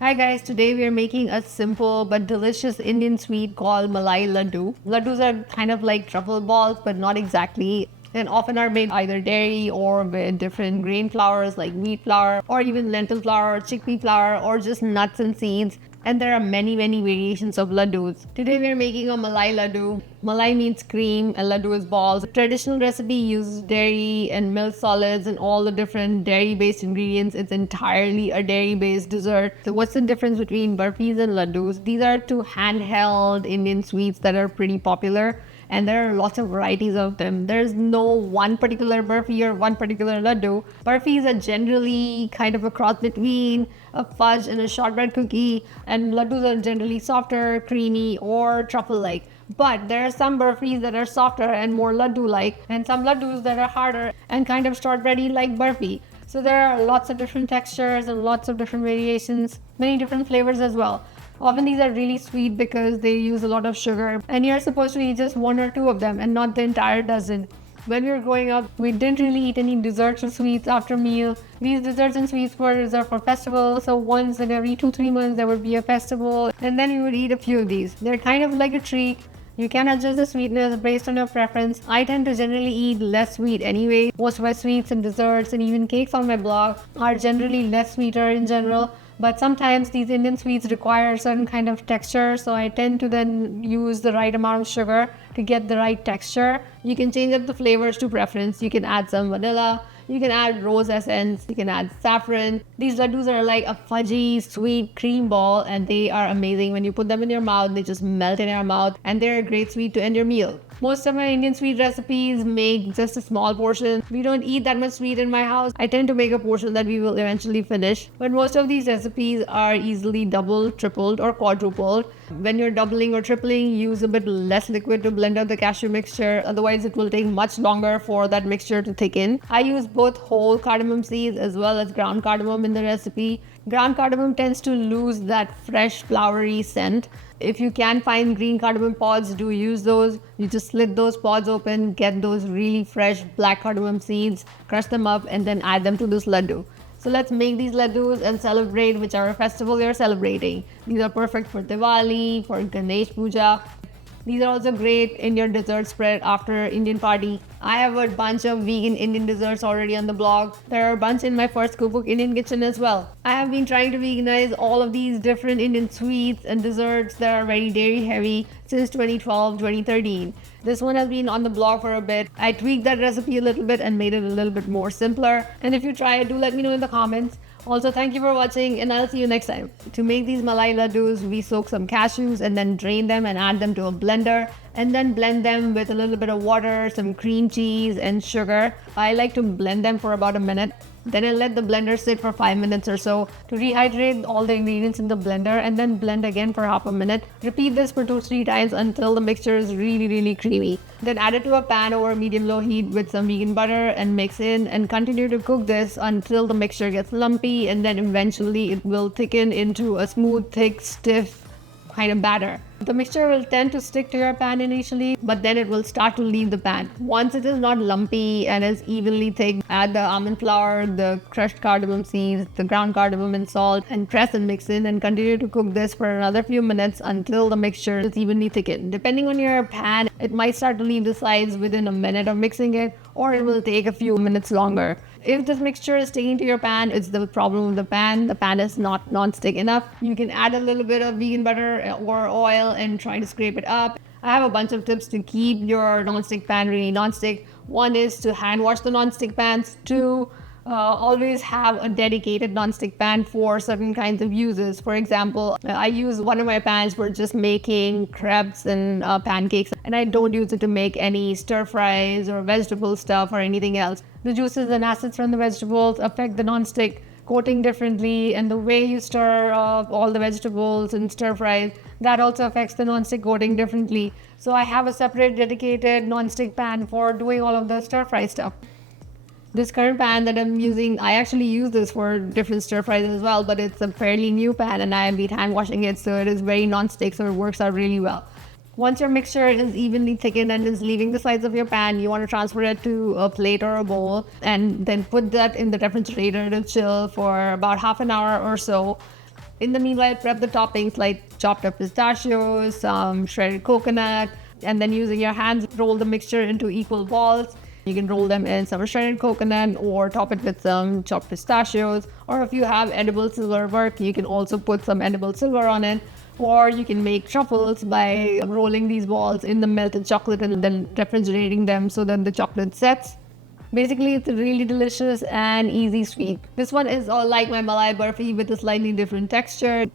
Hi guys, today we are making a simple but delicious Indian sweet called Malai Ladoo. Ladoos are kind of like truffle balls, but not exactly, and often are made either dairy or with different grain flours like wheat flour or even lentil flour, chickpea flour, or just nuts and seeds. And there are many variations of ladoos. Today we are making a Malai Ladoo. Malai means cream and ladoo is balls. The traditional recipe uses dairy and milk solids and all the different dairy-based ingredients. It's entirely a dairy-based dessert. So what's the difference between burfis and ladoos? These are two handheld Indian sweets that are pretty popular, and there are lots of varieties of them. There's no one particular burfi or one particular ladoo. Burfis are generally kind of a cross between a fudge and a shortbread cookie, and ladoos are generally softer, creamy, or truffle-like. But there are some burfis that are softer and more ladoo-like, and some ladoos that are harder and kind of shortbready like burfi. So there are lots of different textures and lots of different variations, many different flavors as well. Often these are really sweet because they use a lot of sugar, and you're supposed to eat just one or two of them and not the entire dozen. When we were growing up, we didn't really eat any desserts or sweets after meal. These desserts and sweets were reserved for festivals, so once in every 2-3 months there would be a festival, and then we would eat a few of these. They're kind of like a treat. You can adjust the sweetness based on your preference. I tend to generally eat less sweet anyway. Most of my sweets and desserts and even cakes on my blog are generally less sweeter in general. But sometimes these Indian sweets require a certain kind of texture, so I tend to then use the right amount of sugar to get the right texture. You can change up the flavors to preference. You can add some vanilla, you can add rose essence, you can add saffron. These ladoos are like a fudgy, sweet cream ball, and they are amazing. When you put them in your mouth, they just melt in your mouth, and they're a great sweet to end your meal. Most of my Indian sweet recipes make just a small portion. We don't eat that much sweet in my house. I tend to make a portion that we will eventually finish. But most of these recipes are easily doubled, tripled, or quadrupled. When you're doubling or tripling, use a bit less liquid to blend out the cashew mixture. Otherwise, it will take much longer for that mixture to thicken. I use both whole cardamom seeds as well as ground cardamom in the recipe. Ground cardamom tends to lose that fresh, flowery scent. If you can find green cardamom pods, do use those. You just slit those pods open, get those really fresh black cardamom seeds, crush them up, and then add them to this ladoo. So let's make these ladoos and celebrate whichever festival you're celebrating. These are perfect for Diwali, for Ganesh Puja. These are also great in your dessert spread after Indian party. I have a bunch of vegan Indian desserts already on the blog. There are a bunch in my first cookbook Indian kitchen as well. I have been trying to veganize all of these different Indian sweets and desserts that are very dairy heavy since 2012, 2013. This one has been on the blog for a bit. I tweaked that recipe a little bit and made it a little bit more simpler. And if you try it, do let me know in the comments. Also, thank you for watching, and I'll see you next time. To make these Malai ladoos, we soak some cashews and then drain them and add them to a blender, and then blend them with a little bit of water, some cream cheese, and sugar. I like to blend them for about a minute. Then I let the blender sit for 5 minutes or so to rehydrate all the ingredients in the blender, and then blend again for half a minute. Repeat this for 2-3 times until the mixture is really creamy. Then add it to a pan over medium-low heat with some vegan butter and mix in, and continue to cook this until the mixture gets lumpy, and then eventually it will thicken into a smooth, thick, stiff kind of batter. The mixture will tend to stick to your pan initially, but then it will start to leave the pan. Once it is not lumpy and is evenly thick, add the almond flour, the crushed cardamom seeds, the ground cardamom and salt, and press and mix in, and continue to cook this for another few minutes until the mixture is evenly thickened. Depending on your pan, it might start to leave the sides within a minute of mixing it, or it will take a few minutes longer. If this mixture is sticking to your pan, it's the problem with the pan. The pan is not non-stick enough. You can add a little bit of vegan butter or oil and try to scrape it up. I have a bunch of tips to keep your non-stick pan really non-stick. One is to hand wash the non-stick pans. Two, always have a dedicated non-stick pan for certain kinds of uses. For example, I use one of my pans for just making crepes and pancakes, and I don't use it to make any stir fries or vegetable stuff or anything else. The juices and acids from the vegetables affect the non-stick coating differently, and the way you stir all the vegetables and stir fries, that also affects the non-stick coating differently. So I have a separate dedicated non-stick pan for doing all of the stir fry stuff. This current pan that I'm using, I actually use this for different stir fries as well, but it's a fairly new pan and I have been hand washing it, so it is very non-stick, so it works out really well. Once your mixture is evenly thickened and is leaving the sides of your pan, you want to transfer it to a plate or a bowl, and then put that in the refrigerator to chill for about half an hour or so. In the meanwhile, prep the toppings like chopped up pistachios, some shredded coconut, and then using your hands, roll the mixture into equal balls. You can roll them in some shredded coconut or top it with some chopped pistachios. Or if you have edible silverware, you can also put some edible silver on it. Or you can make truffles by rolling these balls in the melted chocolate and then refrigerating them so that the chocolate sets. Basically, it's a really delicious and easy sweet. This one is all like my Malai Burfi with a slightly different texture.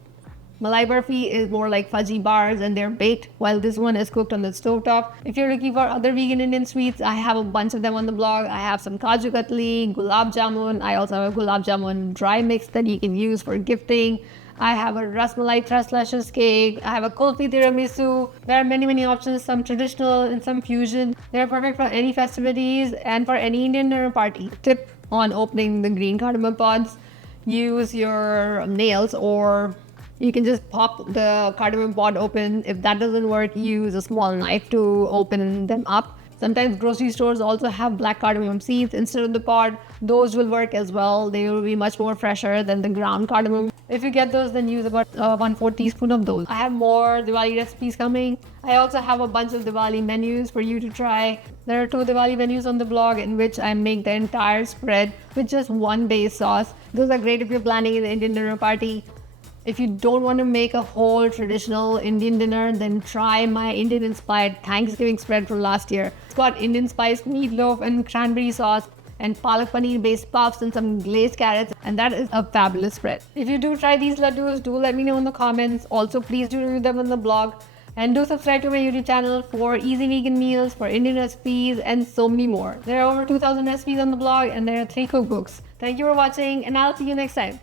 Malai Burfi is more like fudgy bars and they're baked, while this one is cooked on the stovetop. If you're looking for other vegan Indian sweets, I have a bunch of them on the blog. I have some kaju katli, gulab jamun. I also have a gulab jamun dry mix that you can use for gifting. I have a ras malai tres leches cake. I have a kulfi tiramisu. There are many options, some traditional and some fusion. They're perfect for any festivities and for any Indian dinner party. Tip on opening the green cardamom pods: use your nails, or you can just pop the cardamom pod open. If that doesn't work, use a small knife to open them up. Sometimes grocery stores also have black cardamom seeds instead of the pod. Those will work as well. They will be much more fresher than the ground cardamom. If you get those, then use about 1/4 teaspoon of those. I have more Diwali recipes coming. I also have a bunch of Diwali menus for you to try. There are 2 Diwali menus on the blog in which I make the entire spread with just one base sauce. Those are great if you're planning an Indian dinner party. If you don't want to make a whole traditional Indian dinner, then try my Indian-inspired Thanksgiving spread from last year. It's got Indian-spiced meatloaf and cranberry sauce and palak paneer-based puffs and some glazed carrots, and that is a fabulous spread. If you do try these ladoos, do let me know in the comments. Also, please do review them on the blog. And do subscribe to my YouTube channel for easy vegan meals, for Indian recipes, and so many more. There are over 2,000 recipes on the blog, and there are 3 cookbooks. Thank you for watching, and I'll see you next time.